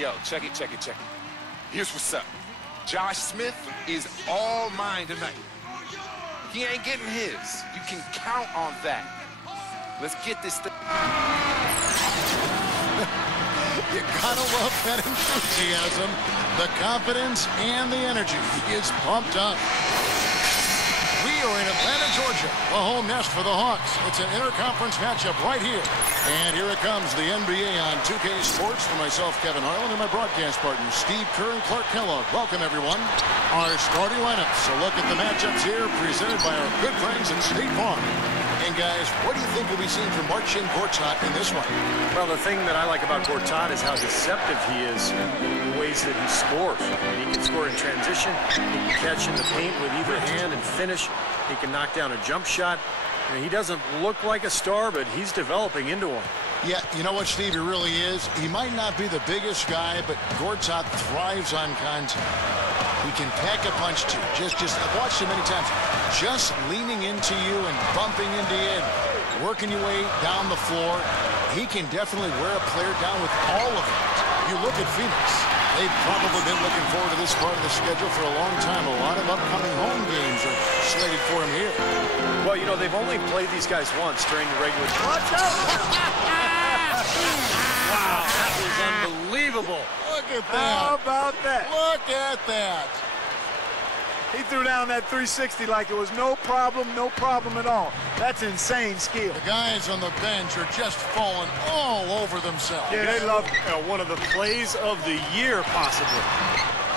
yo, check it. Here's what's up. Josh Smith is all mine tonight. He ain't getting his. You can count on that. Let's get this thing. You gotta love that enthusiasm, the confidence, and the energy. He is pumped up. We are in Atlanta, Georgia, the home nest for the Hawks. It's an interconference matchup right here. And here it comes, the NBA on 2K Sports for myself, Kevin Harlan, and my broadcast partners, Steve Kerr and Clark Kellogg. Welcome, everyone. Our starting lineups. A look at the matchups here, presented by our good friends at State Farm. And guys, what do you think we'll be seeing from Marcin Gortat in this one? Well, the thing that I like about Gortat is how deceptive he is in the ways that he scores. He can score in transition, he can catch in the paint with either hand and finish. He can knock down a jump shot. I mean, he doesn't look like a star, but he's developing into one. Yeah, you know what, Steve, he really is. He might not be the biggest guy, but Gortat thrives on contact. He can pack a punch, too. I've watched him many times. Just leaning into you and bumping into you and working your way down the floor. He can definitely wear a player down with all of it. You look at Phoenix. They've probably been looking forward to this part of the schedule for a long time. A lot of upcoming home games are slated for him here. Well, you know, they've only played these guys once during the regular season. Watch out! Wow, that was unbelievable. Look at that. How about that? Look at that. He threw down that 360 like it was no problem at all. That's insane skill. The guys on the bench are just falling all over themselves. Yeah, they love one of the plays of the year, possibly.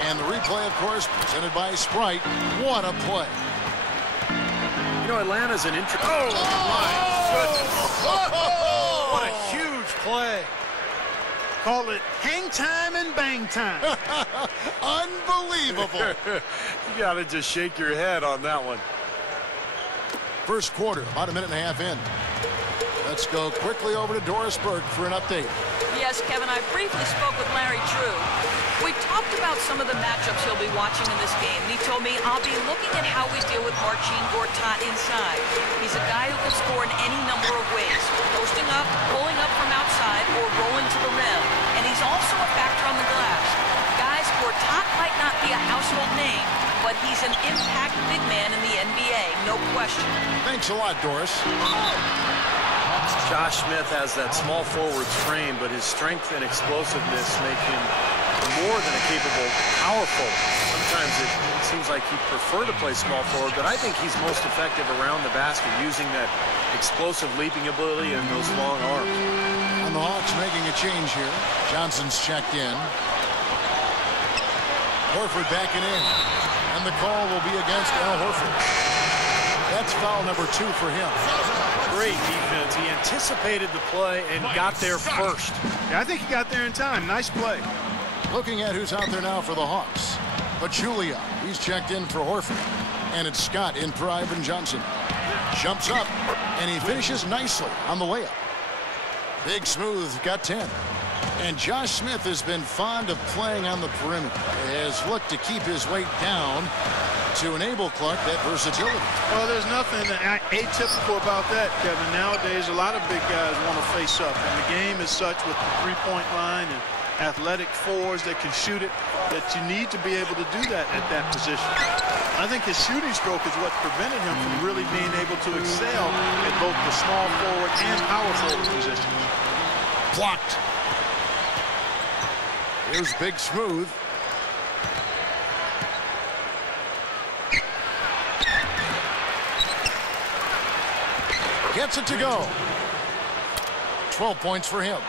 And the replay, of course, presented by Sprite. What a play. You know, Atlanta's an interesting... Oh, my goodness. What a huge play. Call it hang time and bang time. Unbelievable. You got to just shake your head on that one. First quarter, about a minute and a half in. Let's go quickly over to Doris Burke for an update. Yes, Kevin, I briefly spoke with Larry Drew. We talked about some of the matchups he'll be watching in this game, and he told me I'll be looking at how we deal with Marcin Gortat inside. He's a guy who can score in any number of ways, posting up, pulling up from outside, or rolling to the rim. And he's also a factor on the glass. Guys, Gortat might not be a household name, but he's an impact big man in the NBA, no question. Thanks a lot, Doris. Josh Smith has that small forward frame, but his strength and explosiveness make him more than a capable power forward. Sometimes it seems like he'd prefer to play small forward, but I think he's most effective around the basket using that explosive leaping ability and those long arms. And the Hawks making a change here. Johnson's checked in. Horford backing in. And the call will be against Al Horford. That's foul number 2 for him. Great defense. He anticipated the play and got there first. Yeah, I think he got there in time. Nice play. Looking at who's out there now for the Hawks. Pachulia, he's checked in for Horford. And it's Scott in for Ivan Johnson. Jumps up, and he finishes nicely on the layup. Big Smooth got 10. And Josh Smith has been fond of playing on the perimeter. Has looked to keep his weight down to enable Clark that versatility. Well, there's nothing atypical about that, Kevin. Nowadays, a lot of big guys want to face up, and the game is such with the three-point line and athletic fours that can shoot it that you need to be able to do that at that position. I think his shooting stroke is what prevented him from really being able to excel at both the small forward and power forward positions. Blocked. Here's Big Smooth. Gets it to go. 12 points for him.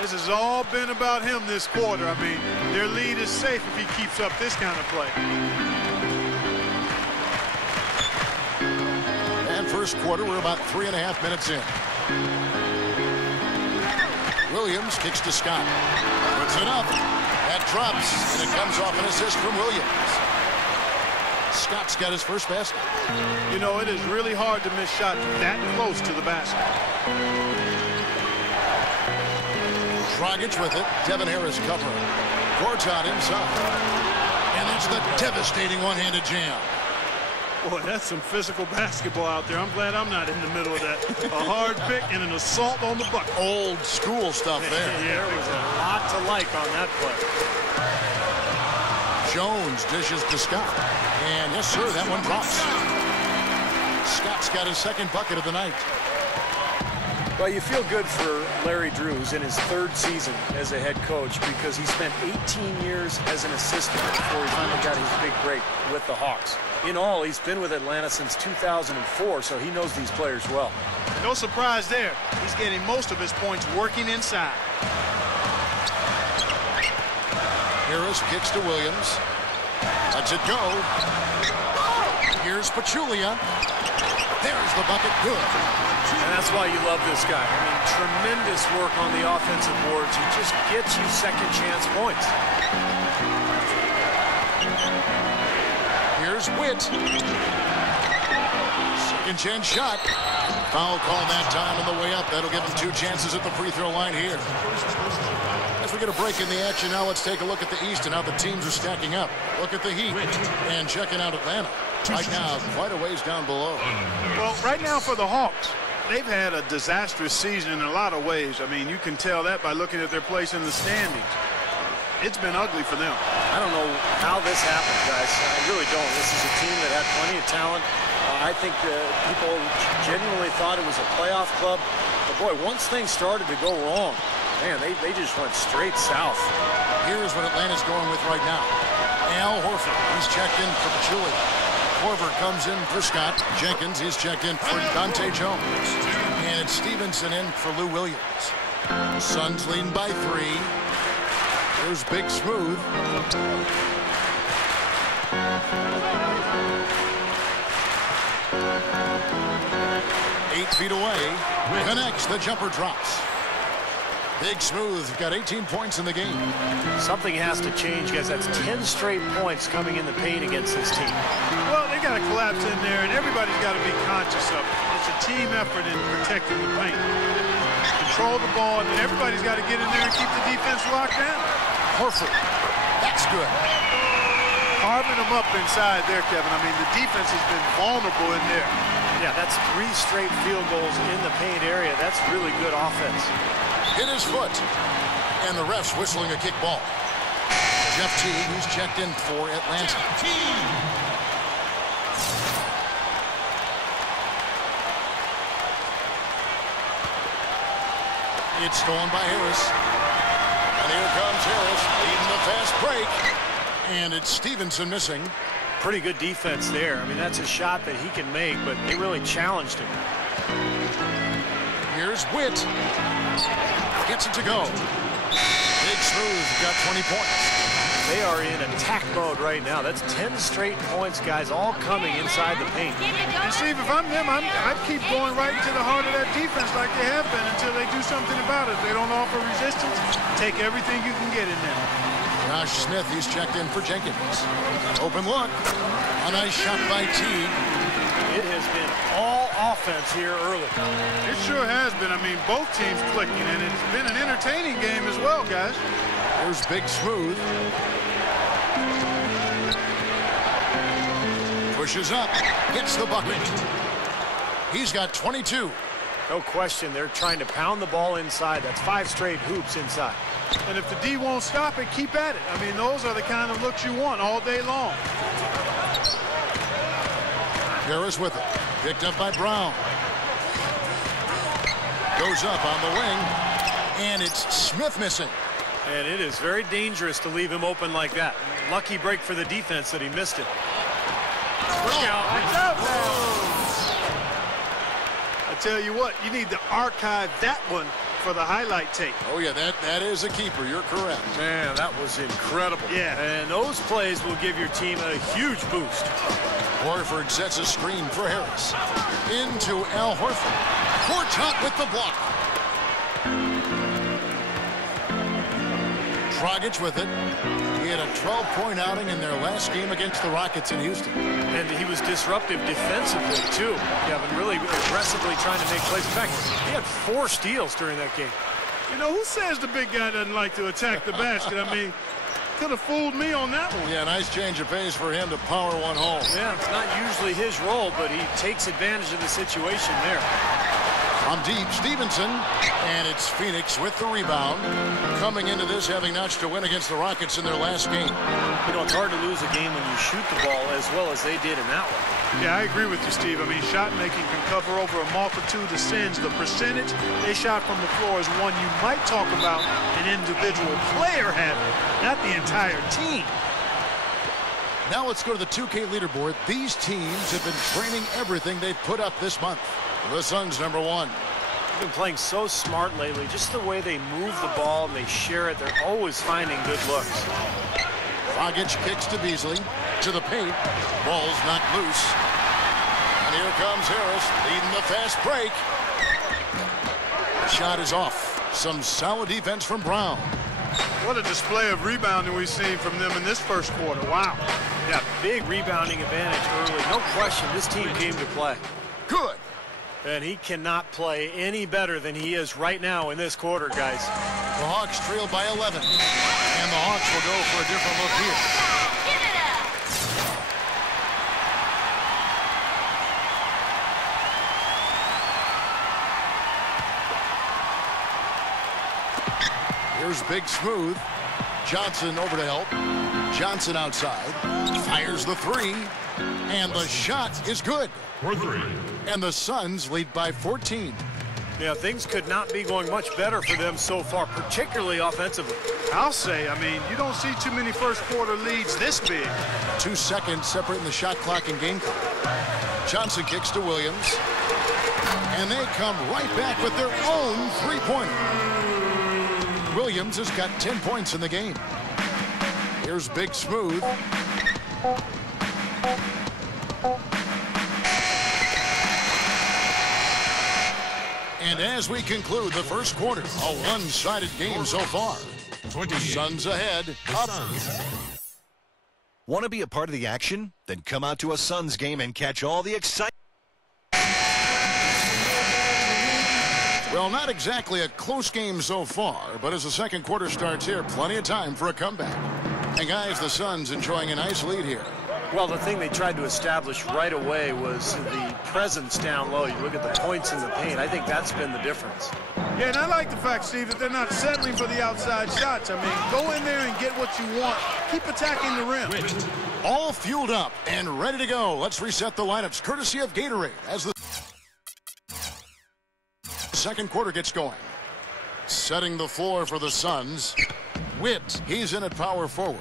This has all been about him this quarter. I mean, their lead is safe if he keeps up this kind of play. And first quarter, we're about 3.5 minutes in. Williams kicks to Scott. Puts it up. That drops, and it comes off an assist from Williams. Scott's got his first basket. You know, it is really hard to miss shots that close to the basket. Dragic with it. Devin Harris covering. Gortat inside. And that's the devastating one-handed jam. Boy, that's some physical basketball out there. I'm glad I'm not in the middle of that. A hard pick and an assault on the bucket. Old school stuff there. Yeah, there was a lot to like on that play. Jones dishes to Scott. And yes, sir, that one drops. Scott's got his second bucket of the night. Well, you feel good for Larry Drews in his 3rd season as a head coach because he spent 18 years as an assistant before he finally got his big break with the Hawks. In all, he's been with Atlanta since 2004, so he knows these players well. No surprise there. He's getting most of his points working inside. Harris kicks to Williams. Lets it go. Here's Pachulia. There's the bucket. Good. And that's why you love this guy. I mean, tremendous work on the offensive boards. He just gets you second chance points. Here's Witt. Second chance shot. Foul call that time on the way up. That'll give him 2 chances at the free throw line here. As we get a break in the action now, let's take a look at the East and how the teams are stacking up. Look at the Heat and checking out Atlanta. Right now, quite a ways down below. Well, right now for the Hawks, they've had a disastrous season in a lot of ways. I mean, you can tell that by looking at their place in the standings. It's been ugly for them. I don't know how this happened, guys. I really don't. This is a team that had plenty of talent. I think people genuinely thought it was a playoff club. But, boy, once things started to go wrong, man, they just went straight south. Here's what Atlanta's going with right now. Al Horford, he's checked in for Pachulia. Korver comes in for Scott. Jenkins, he's checked in for Dante Jones. And it's Stevenson in for Lou Williams. Suns leading by 3. There's Big Smooth. Eight feet away. Connects. The jumper drops. Big Smooth got 18 points in the game. Something has to change, guys. That's 10 straight points coming in the paint against this team. Well, they got to collapse in there, and everybody's got to be conscious of it. It's a team effort in protecting the paint. Control the ball, and then everybody's got to get in there and keep the defense locked down. Horford. That's good. Carving them up inside there, Kevin. I mean, the defense has been vulnerable in there. Yeah, that's 3 straight field goals in the paint area. That's really good offense. Hit his foot. And the ref's whistling a kick ball. Jeff Teague, who's checked in for Atlanta. It's stolen by Harris. And here comes Harris leading the fast break. And it's Stevenson missing. Pretty good defense there. I mean, that's a shot that he can make, but they really challenged him. Here's Witt. Gets it to go. Big Smooth got 20 points. They are in attack mode right now. That's 10 straight points, guys, all coming inside the paint. And Steve, if I'm them, I'd keep going right into the heart of that defense like they have been until they do something about it. If they don't offer resistance, take everything you can get in there. Josh Smith, he's checked in for Jenkins. Open look. A nice shot by Teague. It has been all offense here early. It sure has been. I mean, both teams clicking, and it's been an entertaining game as well, guys. There's Big Smooth. Pushes up. Gets the bucket. He's got 22. No question, they're trying to pound the ball inside. That's 5 straight hoops inside. And if the D won't stop it, keep at it. I mean, those are the kind of looks you want all day long. Harris with it. Picked up by Brown. Goes up on the wing. And it's Smith missing. And it is very dangerous to leave him open like that. Lucky break for the defense that he missed it. Look out. Watch out now. I tell you what, you need to archive that one for the highlight tape. Oh, yeah, that is a keeper. You're correct. Man, that was incredible. Yeah. And those plays will give your team a huge boost. Horford sets a screen for Harris. Into Al Horford. Gortat with the block. Dragic with it. He had a 12-point outing in their last game against the Rockets in Houston. And he was disruptive defensively, too. Kevin, really aggressively trying to make plays. In fact, he had 4 steals during that game. You know, who says the big guy doesn't like to attack the basket? I mean, could have fooled me on that one. Yeah, nice change of pace for him to power one home. Yeah, it's not usually his role, but he takes advantage of the situation there. From deep, Stevenson, and it's Phoenix with the rebound. Coming into this, having notched a win against the Rockets in their last game. You know, it's hard to lose a game when you shoot the ball as well as they did in that one. Yeah, I agree with you, Steve. I mean, shot making can cover over a multitude of sins. The percentage they shot from the floor is one you might talk about an individual player having, not the entire team. Now let's go to the 2K leaderboard. These teams have been training everything they've put up this month. The Suns, number 1. They've been playing so smart lately. Just the way they move the ball and they share it, they're always finding good looks. Dragic kicks to Beasley. To the paint. Ball's not loose. And here comes Harris leading the fast break. The shot is off. Some solid defense from Brown. What a display of rebounding we've seen from them in this first quarter. Wow. Yeah, big rebounding advantage early. No question, this team came to play. Good. And he cannot play any better than he is right now in this quarter, guys. The Hawks trailed by 11. And the Hawks will go for a different look here. Here's Big Smooth. Johnson over to help. Johnson outside. Fires the 3. And the shot is good. For 3. And the Suns lead by 14. Yeah, things could not be going much better for them so far, particularly offensively. I'll say, I mean, you don't see too many first quarter leads this big. 2 seconds separating the shot clock and game clock. Johnson kicks to Williams. And they come right back with their own three-pointer. Williams has got 10 points in the game. Here's Big Smooth. And as we conclude the first quarter, a one-sided game so far. Suns ahead. Up. Want to be a part of the action? Then come out to a Suns game and catch all the excitement. Well, not exactly a close game so far, but as the second quarter starts here, plenty of time for a comeback. And guys, the Suns enjoying a nice lead here. Well, the thing they tried to establish right away was the presence down low. You look at the points in the paint. I think that's been the difference. Yeah, and I like the fact, Steve, that they're not settling for the outside shots. I mean, go in there and get what you want. Keep attacking the rim. All fueled up and ready to go. Let's reset the lineups, courtesy of Gatorade, as the second quarter gets going. Setting the floor for the Suns. Witt, he's in at power forward.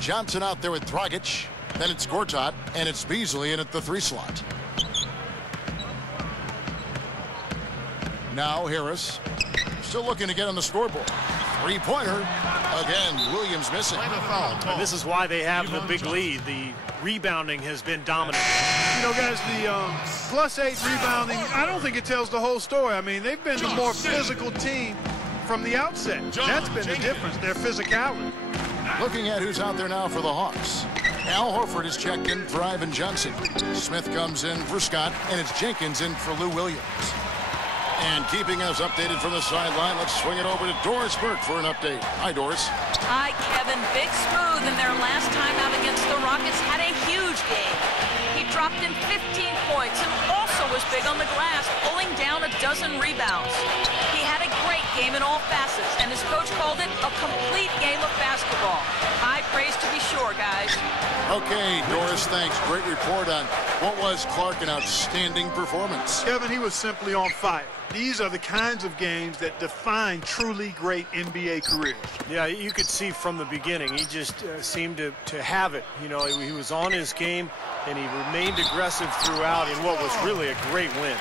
Johnson out there with Dragic. Then it's Gortat, and it's Beasley in at the 3 slot. Now Harris, still looking to get on the scoreboard. Three-pointer. Again, Williams missing. And this is why they have the big lead. The rebounding has been dominant. You know, guys, the +8 rebounding, I don't think it tells the whole story. I mean, they've been the more physical team from the outset. That's been the difference, their physicality. Looking at who's out there now for the Hawks. Al Horford is checked in for Ivan Johnson. Smith comes in for Scott, and it's Jenkins in for Lou Williams. And keeping us updated from the sideline, let's swing it over to Doris Burke for an update. Hi, Doris. Hi, Kevin. Big Smooth in their last time out against the Rockets had a huge game. He dropped in 15 points and also was big on the glass, pulling down a dozen rebounds. He had a great game in all facets, and his coach called it a complete game of basketball. High praise to be sure, guys. Okay, Doris, thanks. Great report on what was, Clark, an outstanding performance. Kevin, he was simply on fire. These are the kinds of games that define truly great NBA careers. Yeah, you could see from the beginning, he just seemed to have it. You know, he was on his game, and he remained aggressive throughout in what was really a great win.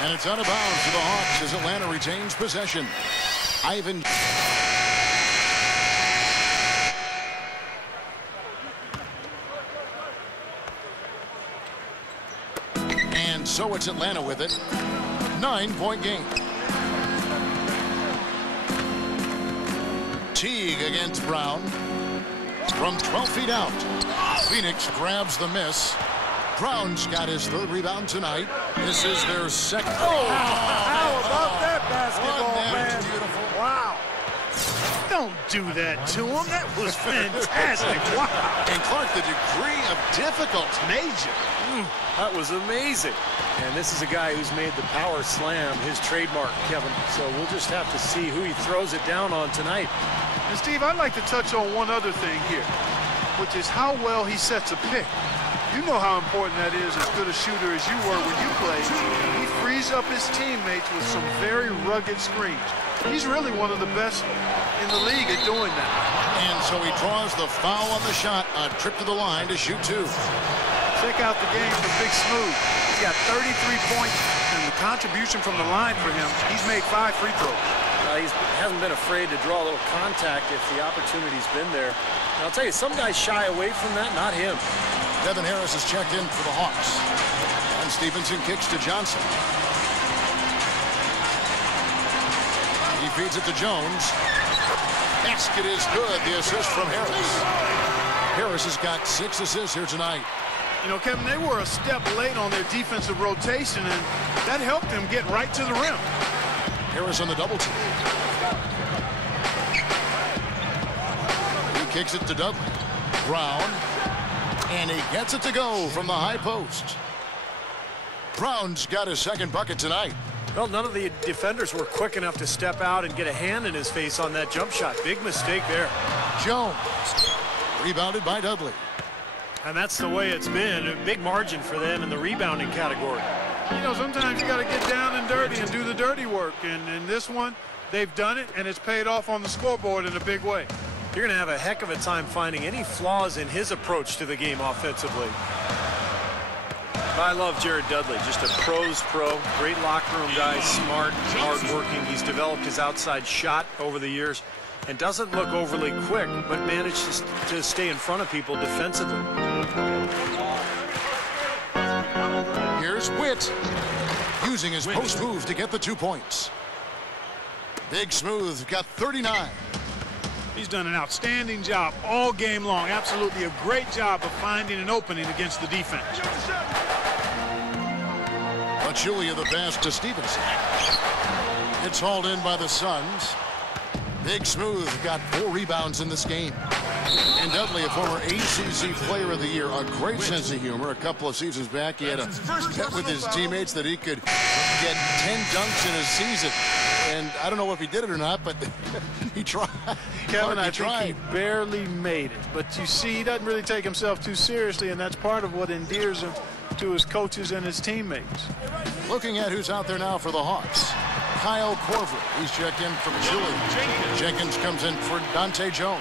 And it's out of bounds to the Hawks as Atlanta retains possession. Ivan. And so it's Atlanta with it. 9-point game. Teague against Brown. From 12 feet out. Phoenix grabs the miss. Brown's got his third rebound tonight. This is their second. Oh, how about that basketball, man? Beautiful. Wow. Don't do that to him. That was fantastic. Wow. And Clark, the degree of difficulty. Major. That was amazing. And this is a guy who's made the power slam his trademark, Kevin. So we'll just have to see who he throws it down on tonight. And Steve, I'd like to touch on one other thing here, which is how well he sets a pick. You know how important that is, as good a shooter as you were when you played. He frees up his teammates with some very rugged screens. He's really one of the best in the league at doing that. And so he draws the foul on the shot, a trip to the line to shoot 2. Check out the game for Big Smooth. He's got 33 points, and the contribution from the line for him, he's made 5 free throws. He hasn't been afraid to draw a little contact if the opportunity's been there. And I'll tell you, some guys shy away from that, not him. Devin Harris is checked in for the Hawks. And Stevenson kicks to Johnson. He feeds it to Jones. Basket is good. The assist from Harris. Harris has got 6 assists here tonight. You know, Kevin, they were a step late on their defensive rotation, and that helped them get right to the rim. Harris on the double team. He kicks it to Dudley. Brown. And he gets it to go from the high post. Brown's got his second bucket tonight. Well, none of the defenders were quick enough to step out and get a hand in his face on that jump shot. Big mistake there. Jones. Rebounded by Dudley. And that's the way it's been. A big margin for them in the rebounding category. You know, sometimes you got to get down and dirty and do the dirty work. And in this one, they've done it, and it's paid off on the scoreboard in a big way. You're going to have a heck of a time finding any flaws in his approach to the game offensively. I love Jared Dudley, just a pro's pro, great locker room guy, smart, hardworking. He's developed his outside shot over the years and doesn't look overly quick, but manages to stay in front of people defensively. Here's Witt, using his post move to get the 2 points. Big Smooth got 39. He's done an outstanding job all game long. Absolutely a great job of finding an opening against the defense. Julia the pass to Stevenson. It's hauled in by the Suns. Big Smooth got 4 rebounds in this game. And Dudley, a former ACC Player of the Year, a great sense of humor. A couple of seasons back, he had a bet with his teammates that he could get 10 dunks in a season. And I don't know if he did it or not, but he tried. Kevin, I think he barely made it. But you see, he doesn't really take himself too seriously, and that's part of what endears him to his coaches and his teammates. Looking at who's out there now for the Hawks. Kyle Korver, he's checked in from Chile. Jenkins comes in for Dante Jones.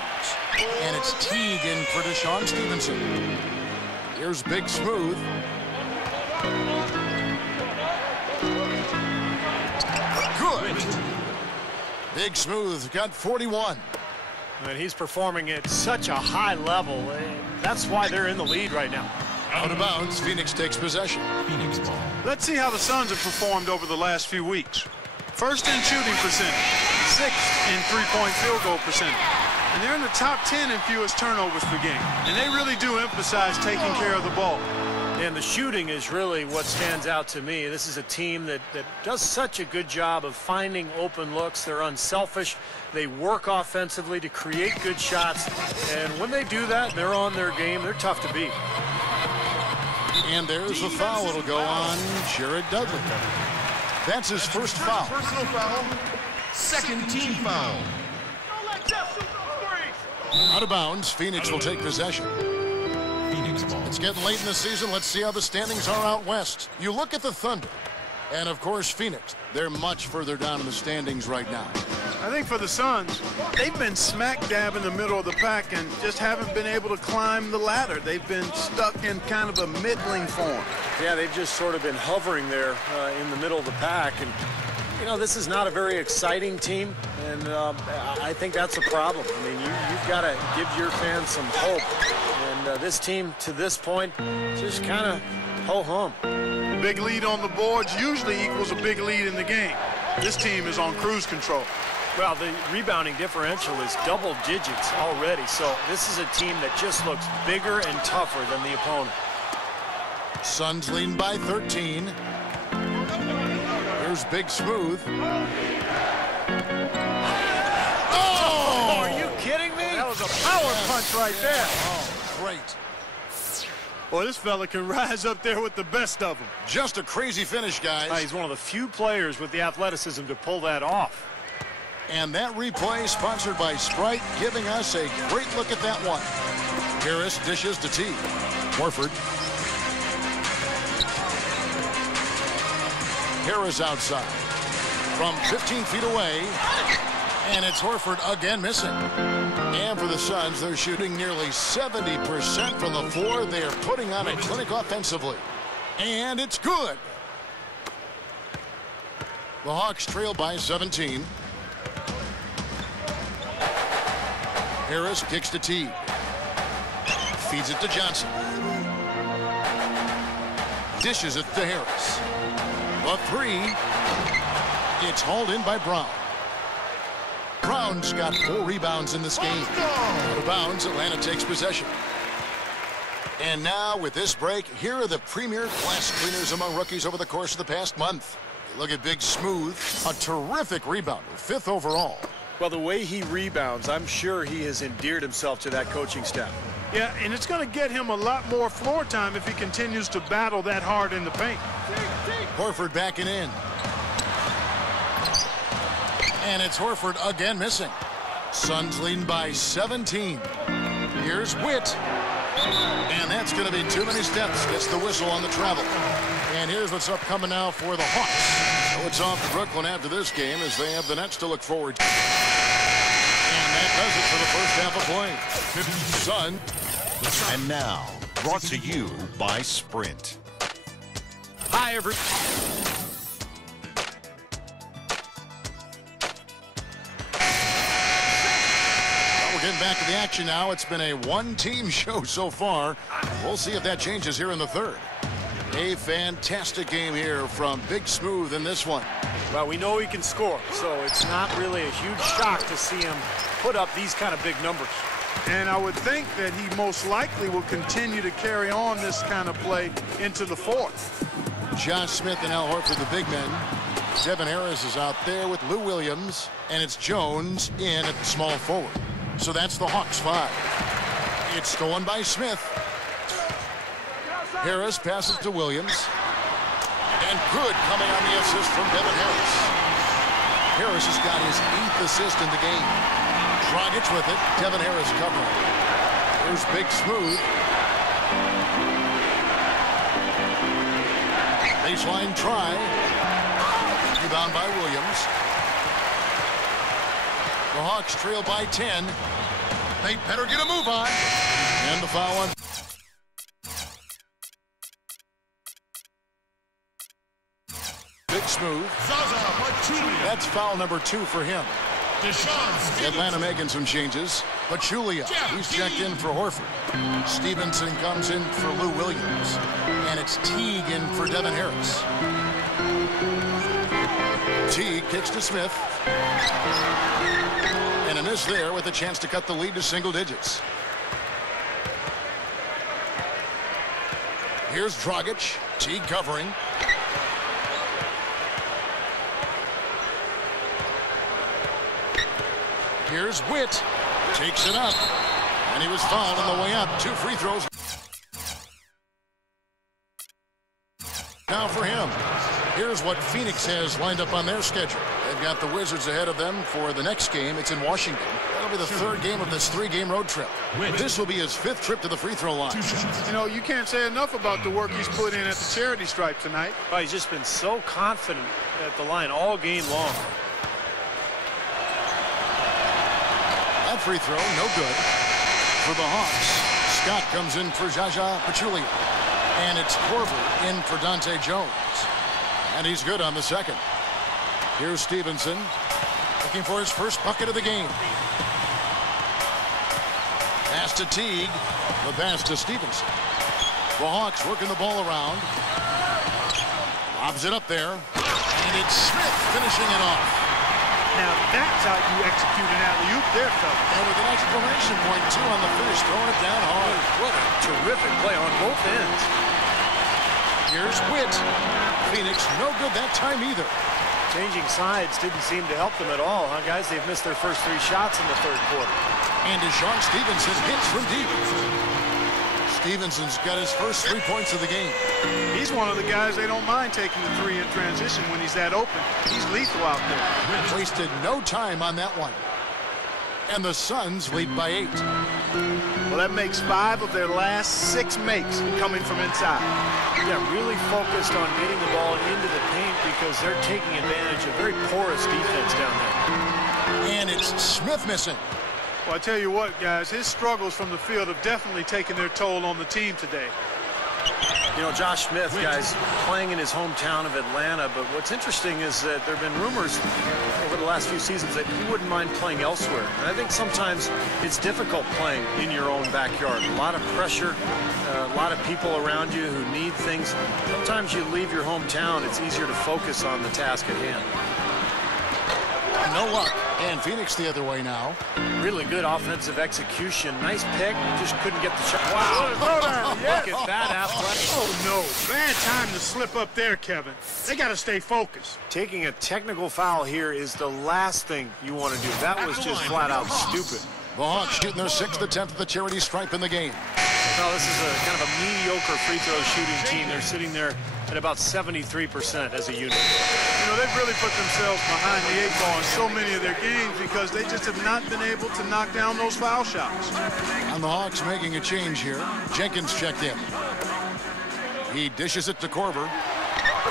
And it's Teague in for Deshaun Stevenson. Here's Big Smooth. Good. Big Smooth got 41. And he's performing at such a high level. That's why they're in the lead right now. Out of bounds, Phoenix takes possession. Phoenix ball. Let's see how the Suns have performed over the last few weeks. First in shooting percentage, 6th in three-point field goal percentage. And they're in the top 10 in fewest turnovers per game. And they really do emphasize taking care of the ball. And the shooting is really what stands out to me. This is a team that does such a good job of finding open looks. They're unselfish. They work offensively to create good shots. And when they do that, they're on their game. They're tough to beat. And there's the foul. It'll go on Jared Dudley. That's his first foul. Personal foul. Second team foul. Out of bounds, Phoenix will take possession. Phoenix ball. It's getting late in the season. Let's see how the standings are out west. You look at the Thunder, and of course Phoenix. They're much further down in the standings right now. I think for the Suns, they've been smack dab in the middle of the pack and just haven't been able to climb the ladder. They've been stuck in kind of a middling form. Yeah, they've just sort of been hovering there in the middle of the pack. And, you know, this is not a very exciting team, and I think that's a problem. I mean, you've got to give your fans some hope. And this team, to this point, just kind of ho-hum. Big lead on the boards usually equals a big lead in the game. This team is on cruise control. Well, the rebounding differential is double digits already, so this is a team that just looks bigger and tougher than the opponent. Suns lead by 13. Here's Big Smooth. Oh! That's right there. Oh, great. Well, this fella can rise up there with the best of them. Just a crazy finish, guys. He's one of the few players with the athleticism to pull that off. And that replay sponsored by Sprite, giving us a great look at that one. Harris dishes to T. Horford. Harris outside. From 15 feet away. And it's Horford again missing. And for the Suns, they're shooting nearly 70% from the floor. They are putting on a clinic offensively. And it's good. The Hawks trail by 17. Harris kicks to Teague. Feeds it to Johnson. Dishes it to Harris. A three. It's hauled in by Brown. Brown's got 4 rebounds in this game. Out of bounds, Atlanta takes possession. And now, with this break, here are the premier class cleaners among rookies over the course of the past month. Look at Big Smooth, a terrific rebounder, 5th overall. Well, the way he rebounds, I'm sure he has endeared himself to that coaching staff. Yeah, and it's going to get him a lot more floor time if he continues to battle that hard in the paint. Horford backing in. And it's Horford again missing. Suns leading by 17. Here's Witt. And that's going to be too many steps. Gets the whistle on the travel. And here's what's upcoming now for the Hawks. So it's off to Brooklyn after this game as they have the Nets to look forward to. And that does it for the first half of play. Sun. And now, brought to you by Sprint. Hi, everyone. We're getting back to the action now. It's been a one-team show so far. We'll see if that changes here in the third. A fantastic game here from Big Smooth in this one. Well, we know he can score, so it's not really a huge shock to see him put up these kind of big numbers. And I would think that he most likely will continue to carry on this kind of play into the fourth. Josh Smith and Al Horford, the big men. Devin Harris is out there with Lou Williams, and it's Jones in at small forward. So that's the Hawks 5. It's stolen by Smith. Harris passes to Williams. And good coming on the assist from Devin Harris. Harris has got his 8th assist in the game. Dragic with it. Devin Harris covering. There's Big Smooth. Baseline try. Rebound by Williams. The Hawks trail by 10. They better get a move on. And the foul on. Big Smooth. That's foul number 2 for him. Atlanta making some changes. Pachulia, he's checked in for Horford. Stevenson comes in for Lou Williams. And it's Teague in for Devin Harris. Teague kicks to Smith. And a miss there with a chance to cut the lead to single digits. Here's Dragic. Teague covering. Here's Witt. Takes it up. And he was fouled on the way up. 2 free throws. Now for him. Here's what Phoenix has lined up on their schedule. They've got the Wizards ahead of them for the next game. It's in Washington. That'll be the 3rd game of this 3-game road trip. This will be his 5th trip to the free throw line. You know, you can't say enough about the work he's put in at the charity stripe tonight. Well, he's just been so confident at the line all game long. That free throw, no good. For the Hawks, Scott comes in for Jaja Pachulia. And it's Korver in for Dante Jones. And he's good on the second. Here's Stevenson looking for his first bucket of the game. Pass to Teague. The pass to Stevenson. The Hawks working the ball around. Lobs it up there. And it's Smith finishing it off. Now that's how you execute an alley-oop there, fella. And with an exclamation point, too, on the finish, throwing it down hard. What a terrific play on both ends. Here's Witt. Phoenix, no good that time either. Changing sides didn't seem to help them at all, huh, guys? They've missed their first 3 shots in the 3rd quarter. And DeShawn Stevenson hits from deep. Stevenson's got his first 3 points of the game. He's one of the guys they don't mind taking the three in transition when he's that open. He's lethal out there. Wasted no time on that one. And the Suns lead by 8. Well, that makes 5 of their last 6 makes coming from inside. Yeah, really focused on getting the ball into the paint because they're taking advantage of very porous defense down there. And it's Smith missing. Well, I tell you what, guys, his struggles from the field have definitely taken their toll on the team today. You know, Josh Smith, guys, playing in his hometown of Atlanta, but what's interesting is that there have been rumors over the last few seasons that he wouldn't mind playing elsewhere. And I think sometimes it's difficult playing in your own backyard. A lot of pressure, a lot of people around you who need things. Sometimes you leave your hometown, it's easier to focus on the task at hand. No luck. And Phoenix the other way now. Really good offensive execution. Nice pick, just couldn't get the shot. Wow. Look at that athletic. Oh, no. Bad time to slip up there, Kevin. They got to stay focused. Taking a technical foul here is the last thing you want to do. That was just flat out stupid. The Hawks shooting their 6th attempt at the charity stripe in the game. Well, this is a kind of a mediocre free throw shooting team. They're sitting there at about 73% as a unit. You know, they've really put themselves behind the 8 ball in so many of their games because they just have not been able to knock down those foul shots. And the Hawks making a change here. Jenkins checked in. He dishes it to Korver.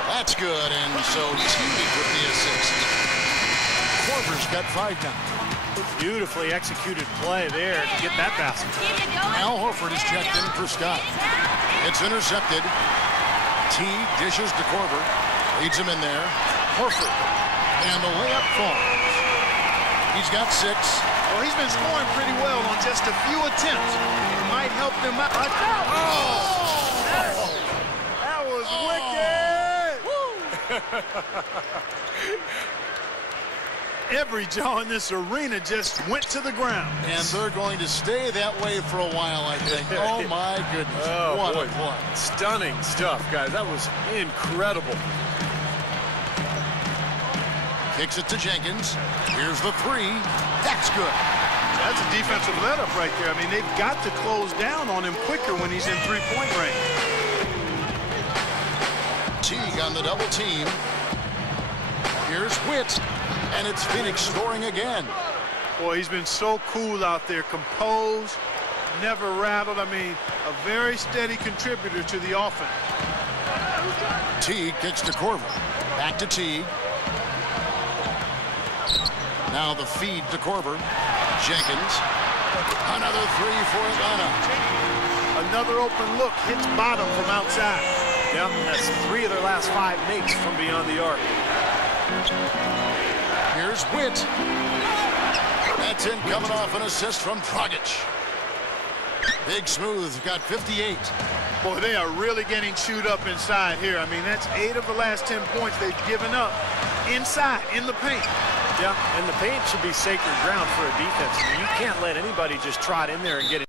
That's good, and so Teague with the assist. Korver's got 5 now. Beautifully executed play there to get that basket. Al Horford is checked in for Scott. It's intercepted. Teague dishes to Korver. Leads him in there. Horford. And the layup falls. He's got 6. Well, he's been scoring pretty well on just a few attempts. Might help them out. That was wicked! Every jaw in this arena just went to the ground. And they're going to stay that way for a while, I think. Oh, my goodness. Oh, what boy. a play. Stunning stuff, guys. That was incredible. Kicks it to Jenkins. Here's the 3. That's good. That's a defensive let-up right there. I mean, they've got to close down on him quicker when he's in three-point range. Teague on the double team. Here's Witt. And it's Phoenix scoring again. Boy, he's been so cool out there, composed, never rattled. I mean, a very steady contributor to the offense. Teague kicks to Korver. Back to Teague. Now the feed to Korver. Jenkins. Another 3 for Atlanta. Another open look, hits bottom from outside. Yep, that's 3 of their last 5 makes from beyond the arc. Here's Witt. That's in, coming off an assist from Dragic. Big Smooth got 58. Boy, they are really getting chewed up inside here. I mean, that's 8 of the last 10 points they've given up inside, in the paint. Yeah, and the paint should be sacred ground for a defense. I mean, you can't let anybody just trot in there and get it.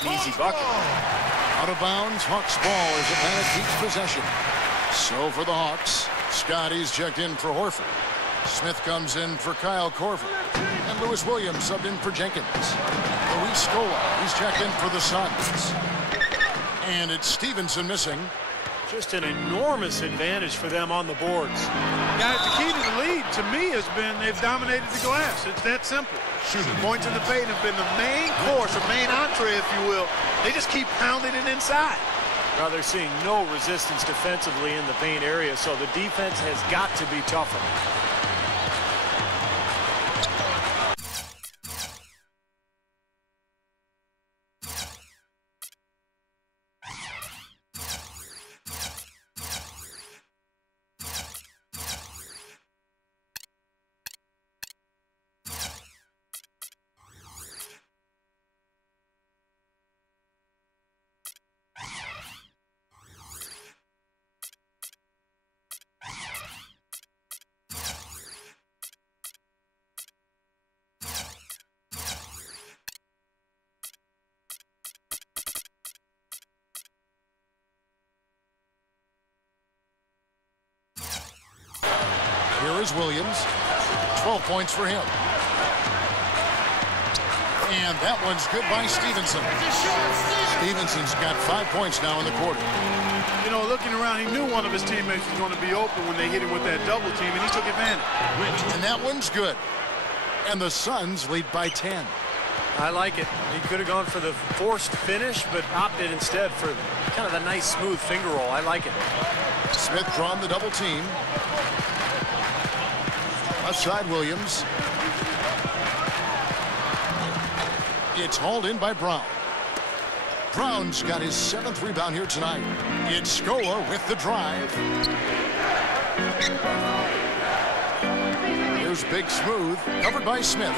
Easy bucket. Out of bounds, Hawks ball as Atlanta keeps possession. So for the Hawks, Scotty's checked in for Horford. Smith comes in for Kyle Korver. And Lewis Williams subbed in for Jenkins. Luis Scola, he's checked in for the Suns. And it's Stevenson missing. Just an enormous advantage for them on the boards. Guys, the key to the lead, to me, has been they've dominated the glass. It's that simple. Points in the paint have been the main course, or main entree, if you will. They just keep pounding it inside. Now they're seeing no resistance defensively in the paint area, so the defense has got to be tougher. Here is Williams. 12 points for him. And that one's good by Stevenson. Stevenson's got 5 points now in the quarter. You know, looking around, he knew one of his teammates was going to be open when they hit him with that double team, and he took advantage. And that one's good. And the Suns lead by 10. I like it. He could have gone for the forced finish, but opted instead for kind of the nice, smooth finger roll. I like it. Smith drawn the double team. Outside Williams. It's hauled in by Brown. Brown's got his 7th rebound here tonight. It's Scola with the drive. Here's Big Smooth, covered by Smith.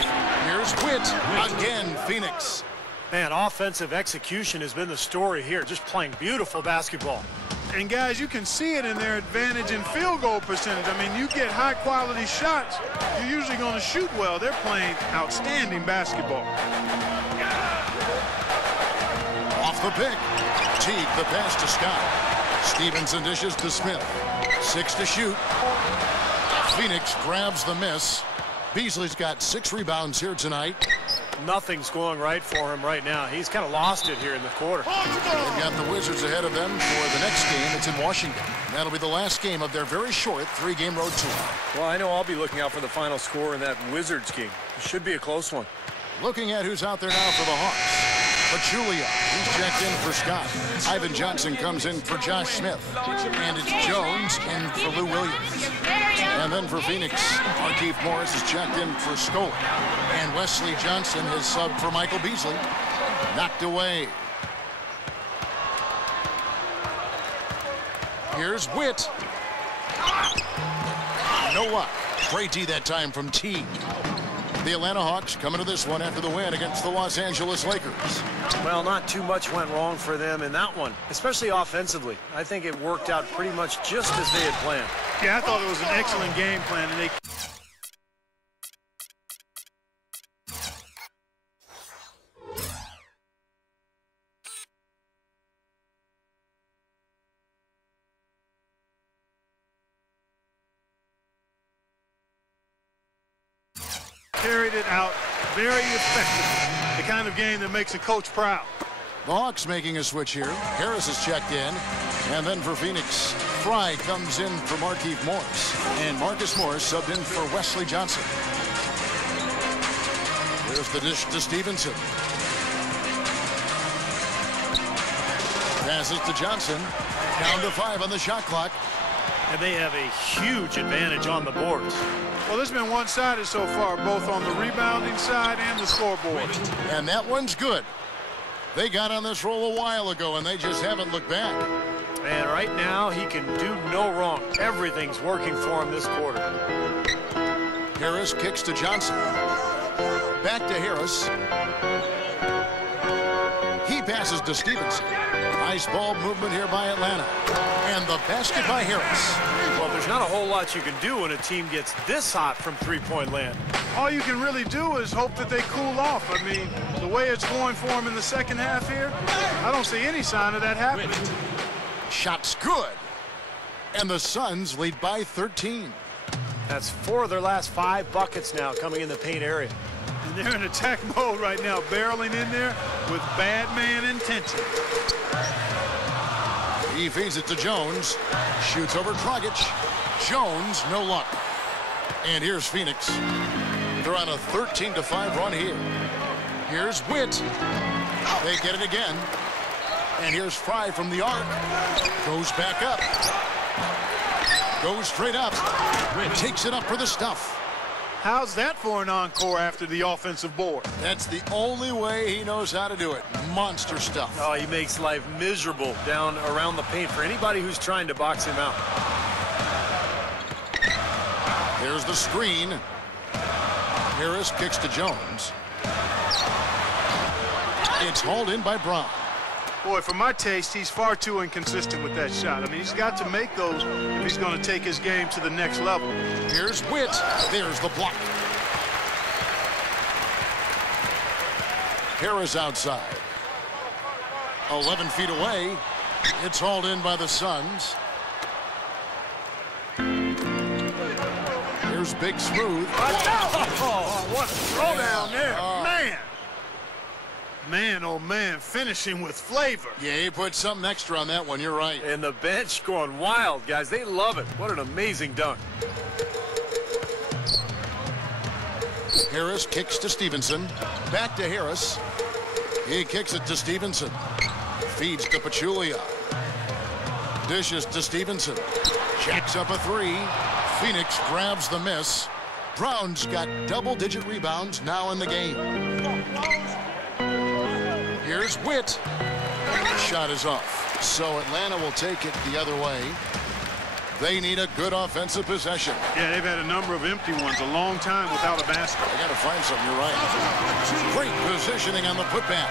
Here's Witt. Again, Phoenix. Man, offensive execution has been the story here. Just playing beautiful basketball. And guys, you can see it in their advantage in field goal percentage. I mean, you get high quality shots, you're usually going to shoot well. They're playing outstanding basketball. Off the pick. Teague the pass to Scott. Stevenson dishes to Smith. 6 to shoot. Phoenix grabs the miss. Beasley's got 6 rebounds here tonight. Nothing's going right for him right now. He's kind of lost it here in the quarter. They've got the Wizards ahead of them for the next game. It's in Washington. That'll be the last game of their very short 3-game road tour. Well, I know I'll be looking out for the final score in that Wizards game. It should be a close one. Looking at who's out there now for the Hawks. Pachulia, he's checked in for Scott. Ivan Johnson comes in for Josh Smith. And it's Jones in for Lou Williams. And then for Phoenix, Markieff Morris is checked in for Scola. And Wesley Johnson has subbed for Michael Beasley. Knocked away. Here's Witt. No luck. Great D that time from Teague. The Atlanta Hawks coming to this one after the win against the Los Angeles Lakers. Well, not too much went wrong for them in that one, especially offensively. I think it worked out pretty much just as they had planned. Yeah, I thought it was an excellent game plan, and they carried it out very effectively. The kind of game that makes a coach proud. The Hawks making a switch here. Harris is checked in. And then for Phoenix, Fry comes in for Markieff Morris. And Marcus Morris subbed in for Wesley Johnson. There's the dish to Stevenson. Passes to Johnson. Down to 5 on the shot clock. And they have a huge advantage on the boards. Well, this has been one-sided so far, both on the rebounding side and the scoreboard. And that one's good. They got on this roll a while ago, and they just haven't looked back. And right now, he can do no wrong. Everything's working for him this quarter. Harris kicks to Johnson. Back to Harris. He passes to Stevenson. Nice ball movement here by Atlanta. And the basket by Harris. Well, there's not a whole lot you can do when a team gets this hot from three-point land. All you can really do is hope that they cool off. I mean, the way it's going for them in the second half here, I don't see any sign of that happening. Shot's good. And the Suns lead by 13. That's 4 of their last 5 buckets now coming in the paint area. And they're in attack mode right now, barreling in there with bad man intention. He feeds it to Jones. Shoots over Dragic. Jones, no luck. And here's Phoenix. They're on a 13-5 run here. Here's Witt. They get it again. And here's Fry from the arc. Goes back up. Goes straight up. Witt takes it up for the stuff. How's that for an encore after the offensive board? That's the only way he knows how to do it. Monster stuff. Oh, he makes life miserable down around the paint for anybody who's trying to box him out. There's the screen. Harris kicks to Jones. It's hauled in by Brown. Boy, for my taste, he's far too inconsistent with that shot. I mean, he's got to make those if he's going to take his game to the next level. Here's Witt. There's the block. Harris outside. 11 feet away. It's hauled in by the Suns. Here's Big Smooth. Oh, what a throwdown there. Man. Man, oh man, finishing with flavor. Yeah, he put something extra on that one. You're right. And the bench going wild, guys. They love it. What an amazing dunk. Harris kicks to Stevenson. Back to Harris. He kicks it to Stevenson. Feeds to Pachulia. Dishes to Stevenson. Jacks up a three. Phoenix grabs the miss. Brown's got double-digit rebounds now in the game. Here's Witt. Shot is off. So Atlanta will take it the other way. They need a good offensive possession. Yeah, they've had a number of empty ones a long time without a basket. They got to find something. You're right. Great positioning on the putback.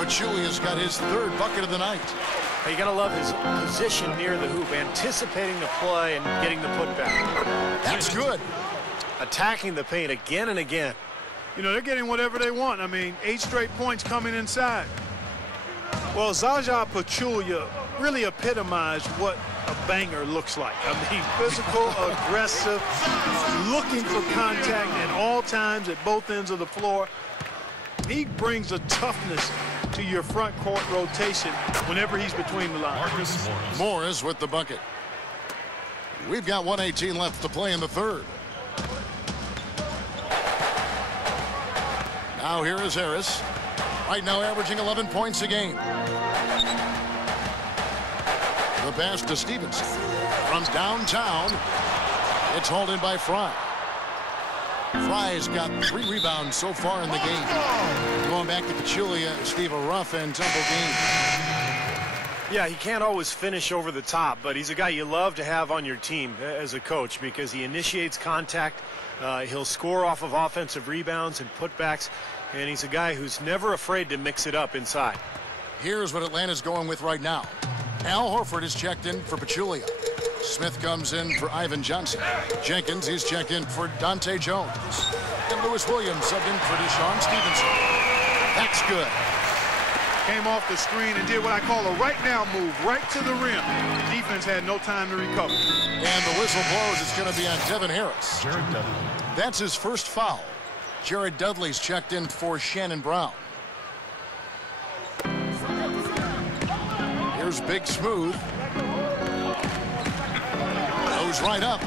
Pachulia's got his third bucket of the night. You got to love his position near the hoop, anticipating the play and getting the putback. That's good. Attacking the paint again and again. You know, they're getting whatever they want. I mean, 8 straight points coming inside. Well, Zaza Pachulia really epitomized what a banger looks like. I mean, physical, aggressive, looking for contact at all times at both ends of the floor. He brings a toughness to your front court rotation whenever he's between the lines. Morris with the bucket. We've got 1:18 left to play in the third. Now here is Harris. Right now averaging 11 points a game. The pass to Stevenson. From downtown, it's hauled in by Fry. Fry's got 3 rebounds so far in the game. Going back to Pachulia, Steve, a rough and tumble game. Yeah, he can't always finish over the top, but he's a guy you love to have on your team as a coach because he initiates contact. He'll score off of offensive rebounds and putbacks, and he's a guy who's never afraid to mix it up inside. Here's what Atlanta's going with right now. Al Horford is checked in for Pachulia. Smith comes in for Ivan Johnson. Jenkins is checked in for Dante Jones. And Lewis Williams subbed in for Deshaun Stevenson. That's good. Came off the screen and did what I call a right now move, right to the rim. The defense had no time to recover. And the whistle blows. It's going to be on Devin Harris. Jared Dudley. That's his first foul. Jared Dudley's checked in for Shannon Brown. Here's Big Smooth. Goes right up.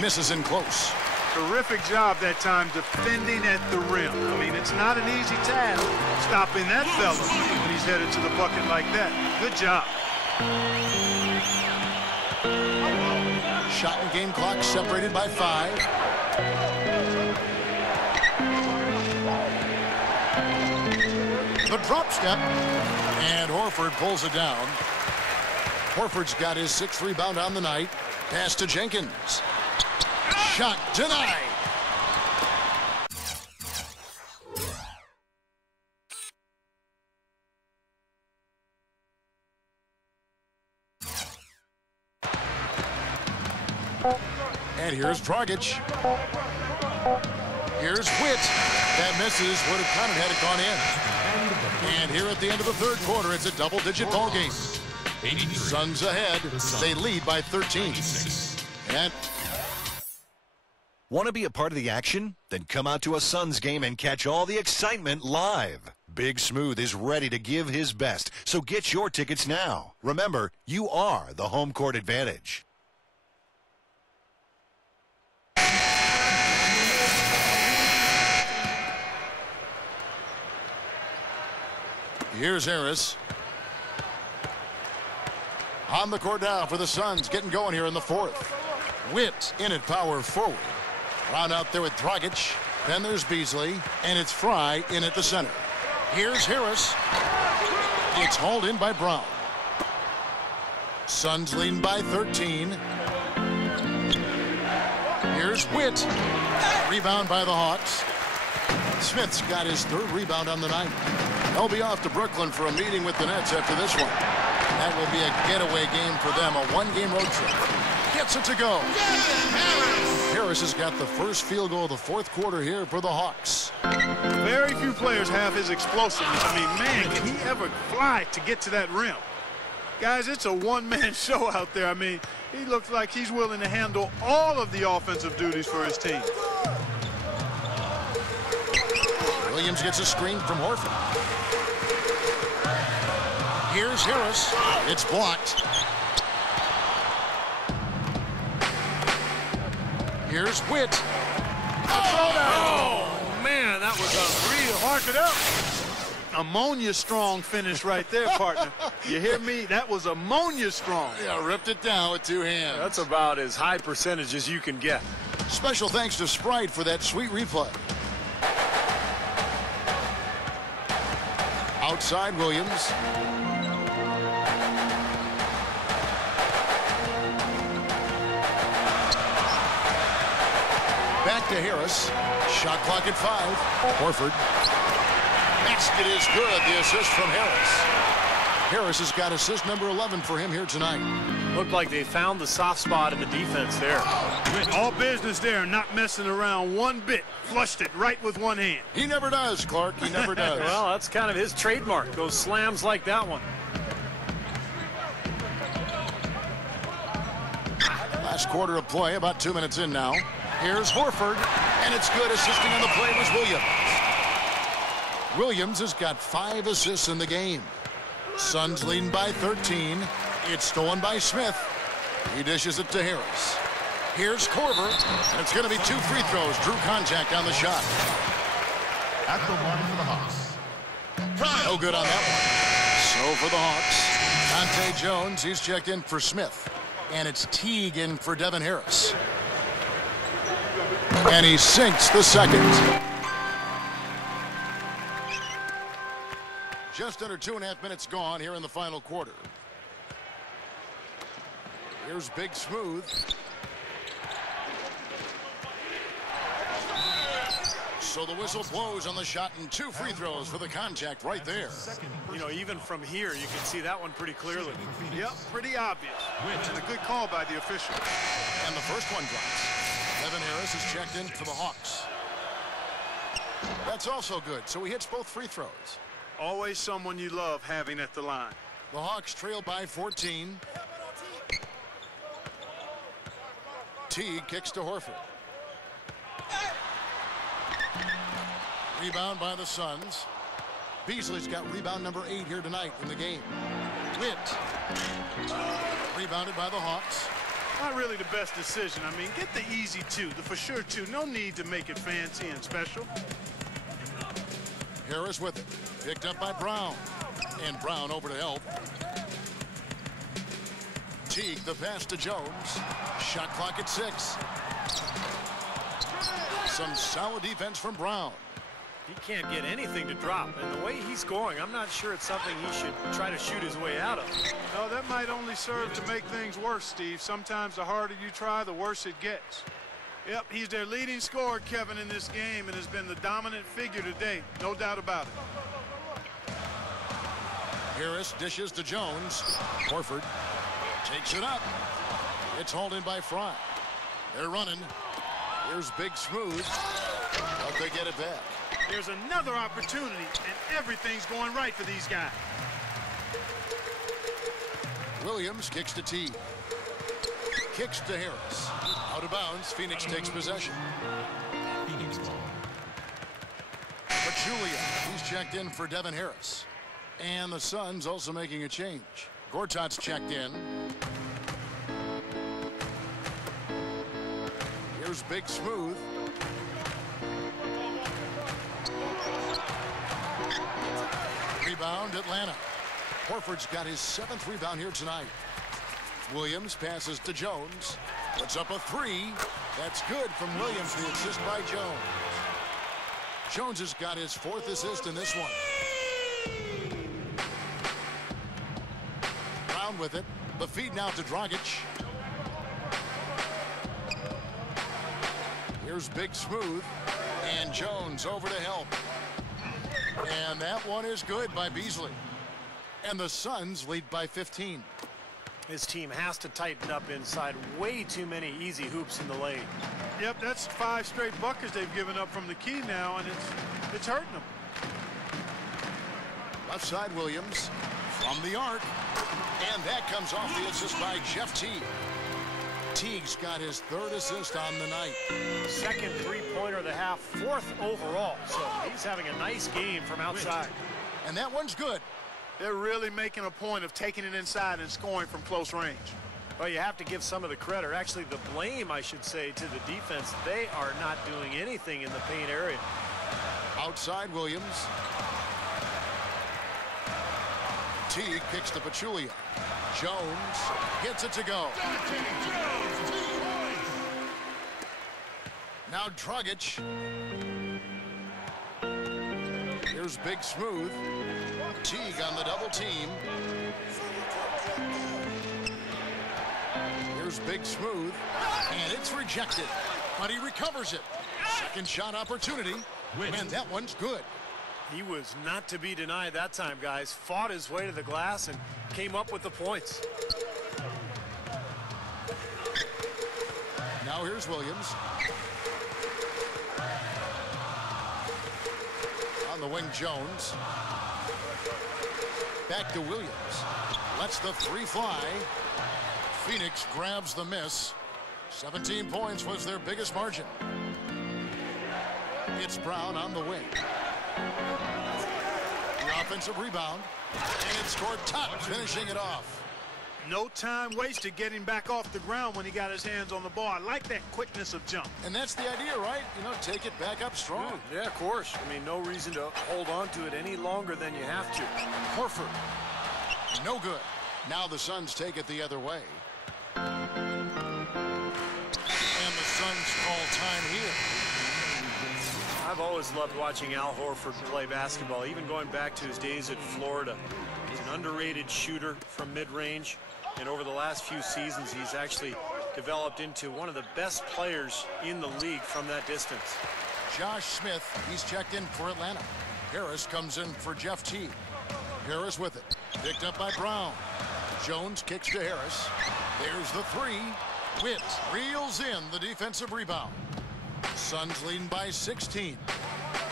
Misses in close. Terrific job that time defending at the rim. I mean, it's not an easy task stopping that fella when he's headed to the bucket like that. Good job. Shot and game clock separated by 5. The drop step. And Horford pulls it down. Horford's got his 6th rebound on the night. Pass to Jenkins. Shot denied. And here's Dragic. Here's Witt. That misses. Would have counted had it gone in. And here at the end of the third quarter, it's a double-digit ball game. Suns ahead. They lead by 13. And want to be a part of the action? Then come out to a Suns game and catch all the excitement live. Big Smooth is ready to give his best, so get your tickets now. Remember, you are the home court advantage. Here's Harris. On the court now for the Suns, getting going here in the fourth. Witt in at power forward. Round out there with Dragic. Then there's Beasley, and it's Fry in at the center. Here's Harris. It's hauled in by Brown. Suns leading by 13. Here's Witt. Rebound by the Hawks. Smith's got his 3rd rebound on the night. They'll be off to Brooklyn for a meeting with the Nets after this one. That will be a getaway game for them, a 1-game road trip. Gets it to go. Harris has got the first field goal of the 4th quarter here for the Hawks. Very few players have his explosiveness. I mean, man, can he ever fly to get to that rim? Guys, it's a one-man show out there. I mean, He looks like he's willing to handle all of the offensive duties for his team. Williams gets a screen from Horford. Here's Harris. It's blocked. Here's Witt. Oh, man, that was unreal. Mark it up. Ammonia strong finish right there, partner. You hear me? That was ammonia strong. Yeah, ripped it down with two hands. That's about as high percentage as you can get. Special thanks to Sprite for that sweet replay. Outside Williams. Back to Harris. Shot clock at 5. Horford. Basket is good. The assist from Harris. Harris has got assist number 11 for him here tonight. Looked like they found the soft spot in the defense there. All business there, not messing around one bit. Flushed it right with one hand. He never does, Clark. He never does. Well, that's kind of his trademark, those slams like that one. Last quarter of play, about 2 minutes in now. Here's Horford, and it's good. Assisting on the play was Williams. Williams has got 5 assists in the game. Suns leading by 13. It's stolen by Smith. He dishes it to Harris. Here's Korver, and it's going to be 2 free throws. Drew contact on the shot. At the line for the Hawks. No good on that one. So for the Hawks, Dante Jones, he's checked in for Smith. And it's Teague in for Devin Harris. And he sinks the second. Just under 2.5 minutes gone here in the final quarter. Here's Big Smooth. So the whistle blows on the shot and 2 free throws for the contact right there. You know, even from here, you can see that one pretty clearly. Yep, pretty obvious. And a good call by the official. And the first one drops. Devin Harris is checked in for the Hawks. That's also good, so he hits both free throws. Always someone you love having at the line. The Hawks trail by 14. Teague kicks to Horford. Rebound by the Suns. Beasley's got rebound number 8 here tonight in the game. Witt. Rebounded by the Hawks. Not really the best decision. I mean, get the easy 2, the for sure 2. No need to make it fancy and special. Harris with it. Picked up by Brown. And Brown over to help. Teague, the pass to Jones. Shot clock at 6. Some solid defense from Brown. He can't get anything to drop, and the way he's scoring, I'm not sure it's something he should try to shoot his way out of. No, that might only serve to make things worse, Steve. Sometimes the harder you try, the worse it gets. Yep, he's their leading scorer, Kevin, in this game, and has been the dominant figure today. No doubt about it. Harris dishes to Jones. Horford takes it up. It's hauled in by Fry. They're running. Here's Big Smooth. But they get it back. There's another opportunity, and everything's going right for these guys. Williams kicks to Teague. Kicks to Harris. Out of bounds, Phoenix takes possession. Phoenix ball. Pachulia, he's checked in for Devin Harris. And the Suns also making a change. Gortat's checked in. Here's Big Smooth. Rebound, Atlanta. Horford's got his 7th rebound here tonight. Williams passes to Jones. Puts up a 3. That's good from Williams, the assist by Jones. Jones has got his 4th assist in this one. Brown with it. The feed now to Dragic. Here's Big Smooth. And Jones over to help. And that one is good by Beasley. And the Suns lead by 15. His team has to tighten up inside. Way too many easy hoops in the lane. Yep, that's 5 straight buckets they've given up from the key now, and it's hurting them. Left side Williams from the arc. And that comes off the assist by Jeff Teague. Teague's got his 3rd assist on the night. Second three-pointer of the half, 4th overall. So he's having a nice game from outside. And that one's good. They're really making a point of taking it inside and scoring from close range. Well, you have to give some of the credit, or actually the blame, I should say, to the defense. They are not doing anything in the paint area. Outside Williams. Teague kicks to Pachulia. Jones gets it to go. Now Dragic. Here's Big Smooth. Teague on the double team. Here's Big Smooth. And it's rejected. But he recovers it. Second shot opportunity. And that one's good. He was not to be denied that time, guys. Fought his way to the glass and came up with the points. Now here's Williams. On the wing, Jones. Back to Williams. Lets the 3 fly. Phoenix grabs the miss. 17 points was their biggest margin. It's Brown on the wing. The offensive rebound. And it's Gortat finishing it off. No time wasted getting back off the ground when he got his hands on the ball. I like that quickness of jump. And that's the idea, right? You know, take it back up strong. Yeah, of course. I mean, no reason to hold on to it any longer than you have to. Horford. No good. Now the Suns take it the other way. And the Suns call time here. I've always loved watching Al Horford play basketball, even going back to his days at Florida. He's an underrated shooter from mid-range, and over the last few seasons, he's actually developed into one of the best players in the league from that distance. Josh Smith, he's checked in for Atlanta. Harris comes in for Jeff Teague. Harris with it. Picked up by Brown. Jones kicks to Harris. There's the 3. Witt reels in the defensive rebound. Suns leading by 16.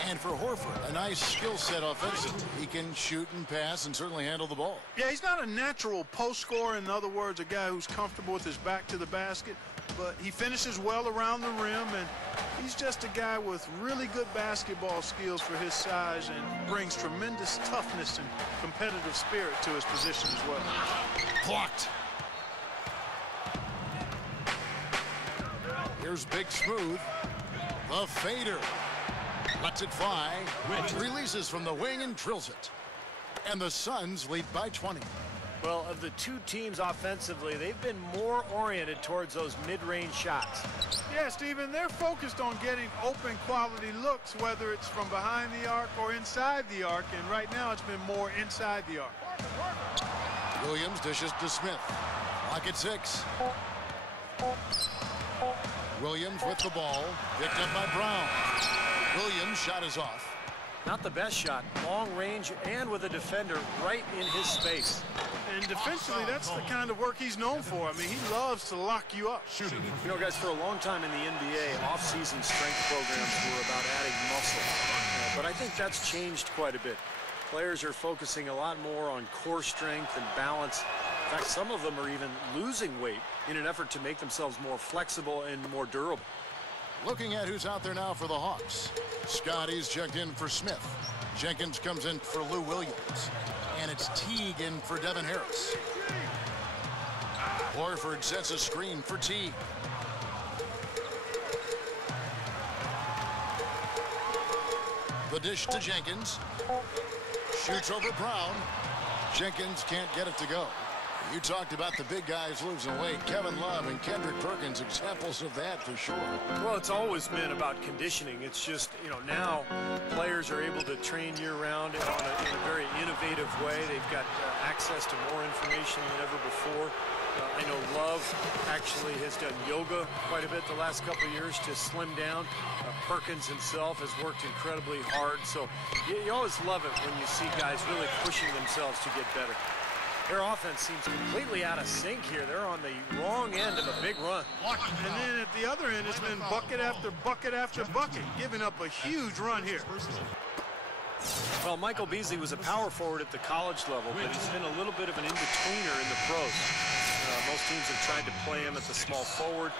And for Horford, a nice skill set offensively. He can shoot and pass and certainly handle the ball. Yeah, he's not a natural post scorer. In other words, a guy who's comfortable with his back to the basket. But he finishes well around the rim, and he's just a guy with really good basketball skills for his size and brings tremendous toughness and competitive spirit to his position as well. Blocked. Here's Big Smooth. The fader. Lets it fly. Releases from the wing and drills it. And the Suns lead by 20. Well, of the two teams offensively, they've been more oriented towards those mid-range shots. Yeah, Steven, they're focused on getting open quality looks, whether it's from behind the arc or inside the arc, and right now it's been more inside the arc. Williams dishes to Smith. Clock at 6. Williams with the ball. Picked up by Brown. Williams' shot is off. Not the best shot. Long range and with a defender right in his space. And defensively, that's the kind of work he's known for. I mean, he loves to lock you up. You know, guys, for a long time in the NBA, off-season strength programs were about adding muscle. But I think that's changed quite a bit. Players are focusing a lot more on core strength and balance. In fact, some of them are even losing weight in an effort to make themselves more flexible and more durable. Looking at who's out there now for the Hawks. Scotty's checked in for Smith. Jenkins comes in for Lou Williams. And it's Teague in for Devin Harris. Horford sets a screen for Teague. The dish to Jenkins. Shoots over Brown. Jenkins can't get it to go. You talked about the big guys losing weight. Kevin Love and Kendrick Perkins, examples of that for sure. Well, it's always been about conditioning. It's just, you know, now players are able to train year-round in a very innovative way. They've got access to more information than ever before. I know Love actually has done yoga quite a bit the last couple of years to slim down. Perkins himself has worked incredibly hard. So you always love it when you see guys really pushing themselves to get better. Their offense seems completely out of sync here. They're on the wrong end of a big run. And then at the other end, it's been bucket after bucket after bucket, giving up a huge run here. Well, Michael Beasley was a power forward at the college level, but he's been a little bit of an in-betweener in the pros. Most teams have tried to play him at the small forward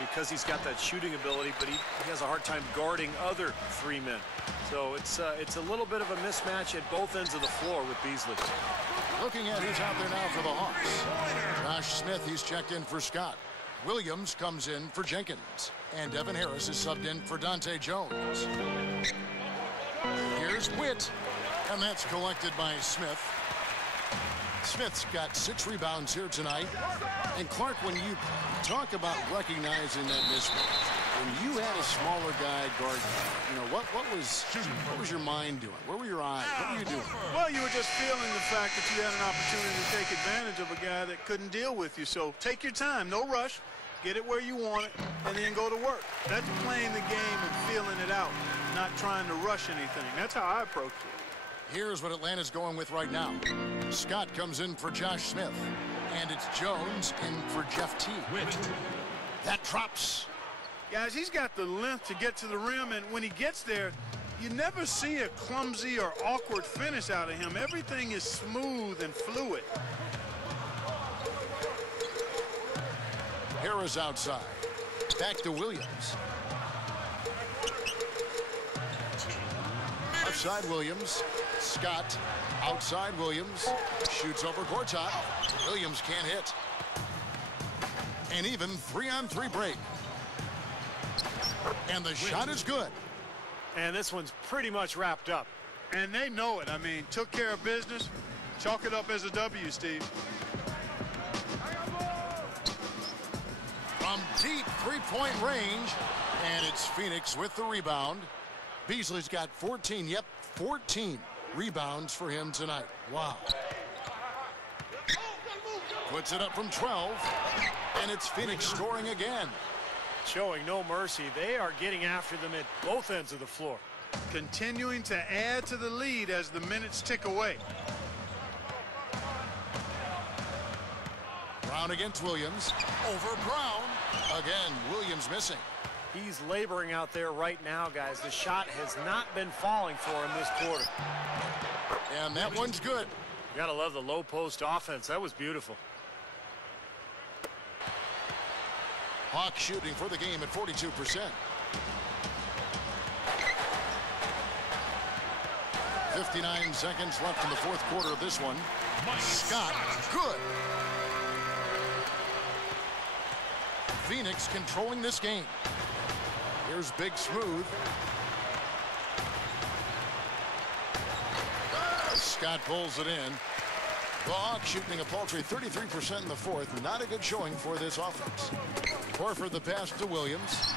because he's got that shooting ability, but he has a hard time guarding other three men. So it's a little bit of a mismatch at both ends of the floor with Beasley. Looking at who's out there now for the Hawks. Josh Smith, he's checked in for Scott. Williams comes in for Jenkins. And Devin Harris is subbed in for Dante Jones. Here's Witt. And that's collected by Smith. Smith's got 6 rebounds here tonight. And Clark, when you talk about recognizing that mismatch, when you had a smaller guy guard, you know, what was your mind doing? Where were your eyes? What were you doing? Well, you were just feeling the fact that you had an opportunity to take advantage of a guy that couldn't deal with you. So take your time, no rush, get it where you want it, and then go to work. That's playing the game and feeling it out, not trying to rush anything. That's how I approach it. Here's what Atlanta's going with right now. Scott comes in for Josh Smith. And it's Jones in for Jeff T. That drops. Guys, he's got the length to get to the rim, and when he gets there, you never see a clumsy or awkward finish out of him. Everything is smooth and fluid. Harris outside. Back to Williams. Outside Williams. Scott outside Williams. Shoots over Gortat. Williams can't hit. And even 3-on-3 break. And the shot is good. And this one's pretty much wrapped up. And they know it. I mean, took care of business. Chalk it up as a W, Steve. From deep three-point range. And it's Phoenix with the rebound. Beasley's got 14. Yep, 14 rebounds for him tonight. Wow. Puts it up from 12. And it's Phoenix scoring again. Showing no mercy. They are getting after them at both ends of the floor. Continuing to add to the lead as the minutes tick away. Brown against Williams. Over Brown. Again, Williams missing. He's laboring out there right now, guys. The shot has not been falling for him this quarter. And that one's good. You gotta love the low post offense. That was beautiful. Hawks shooting for the game at 42%. 59 seconds left in the fourth quarter of this one. Scott, good. Phoenix controlling this game. Here's Big Smooth. Scott pulls it in. The Hawks shooting a paltry 33% in the fourth. Not a good showing for this offense. Horford the pass to Williams.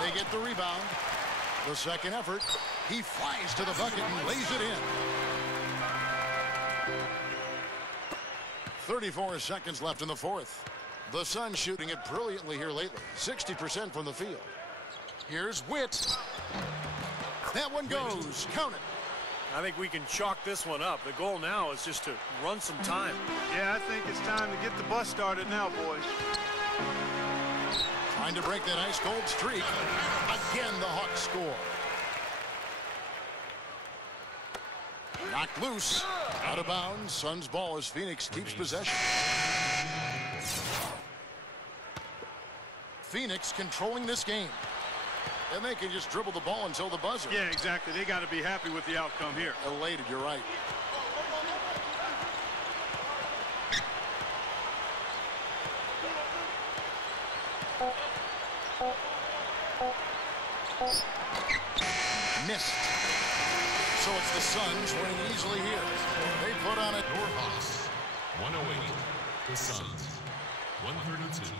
They get the rebound. The second effort. He flies to the bucket and lays it in. 34 seconds left in the fourth. The Suns shooting it brilliantly here lately. 60% from the field. Here's Witt. That one goes. Count it. I think we can chalk this one up. The goal now is just to run some time. Yeah, I think it's time to get the bus started now, boys. Trying to break that ice-cold streak. Again, the Hawks score. Knocked loose. Out of bounds. Suns ball as Phoenix keeps possession. Phoenix controlling this game. And they can just dribble the ball until the buzzer. Yeah, exactly. They got to be happy with the outcome here. Elated, you're right. Missed. So it's the Suns winning easily here. They put on it. Your Hawks, 108. The Suns, 132.